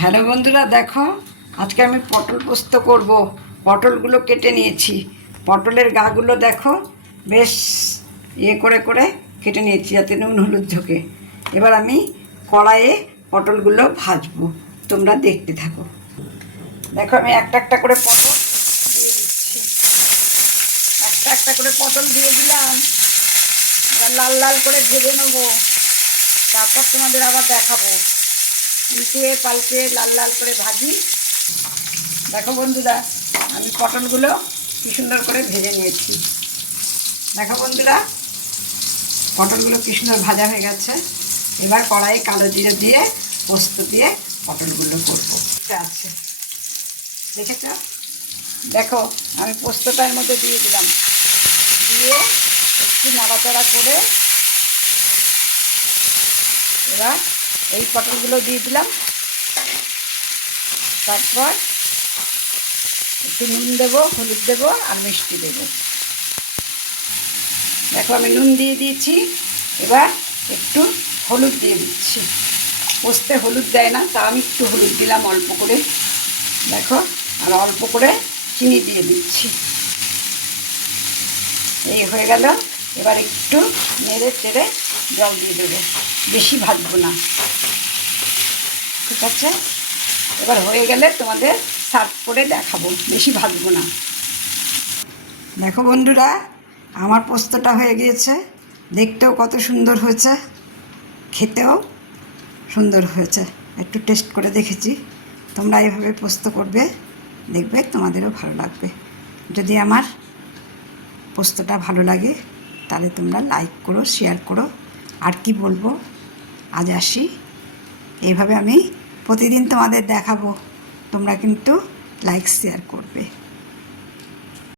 Hello বন্ধুরা, দেখো আজকে আমি পটল পোস্ত করব। পটলগুলো কেটে নিয়েছি। পটলের গাগুলো দেখো বেশ করে করে কেটে নিয়েছি যাতে নুন হলুদ ঝোঁকে। এবার আমি কড়াইয়ে পটলগুলো ভাজবো, তোমরা দেখতে থাকো। দেখো আমি একটা একটা করে পটল দিয়ে দিচ্ছি। একটা একটা করে পটল দিয়ে দিলাম। এবার লাল লাল করে ভেজে নেবো, তারপর তোমাদের আবার দেখাবো। উল্টিয়ে পাল্টে লাল লাল করে ভাজি। দেখো বন্ধুরা, আমি পটলগুলো কি সুন্দর করে ভেজে নিয়েছি। দেখো বন্ধুরা, পটলগুলো কি সুন্দর ভাজা হয়ে গেছে। এবার কড়াইয়ে কালো জিরে দিয়ে পোস্ত দিয়ে পটলগুলো করবো। আছে দেখেছ? দেখো আমি পোস্তটা এর মধ্যে দিয়ে দিলাম, দিয়ে একটু নাড়াচাড়া করে এবার এই পটলগুলো দিয়ে দিলাম। তারপর একটু নুন দেবো, হলুদ দেবো আর মিষ্টি দেবো। দেখো আমি নুন দিয়ে দিয়েছি, এবার একটু হলুদ দিয়ে দিচ্ছি। পোস্তে হলুদ দেয় না, তা আমি একটু হলুদ দিলাম অল্প করে। দেখো আর অল্প করে চিনি দিয়ে দিচ্ছি। এই হয়ে গেল। এবার একটু নেড়ে চেড়ে জল দিয়ে দেবো, বেশি ভাজবো না, ঠিক আছে? এবার হয়ে গেলে তোমাদের সার্ভ করে দেখাবো, বেশি ভাজবো না। দেখো বন্ধুরা, আমার পোস্তটা হয়ে গিয়েছে। দেখতেও কত সুন্দর হয়েছে, খেতেও সুন্দর হয়েছে। একটু টেস্ট করে দেখেছি। তোমরা এইভাবে পোস্ত করবে, দেখবে তোমাদেরও ভালো লাগবে। যদি আমার পোস্তটা ভালো লাগে তাহলে তোমরা লাইক করো, শেয়ার করো। আর কি বলবো, আজ আসি। এইভাবে আমি প্রতিদিন তোমাদের দেখাবো, তোমরা কিন্তু লাইক শেয়ার করবে।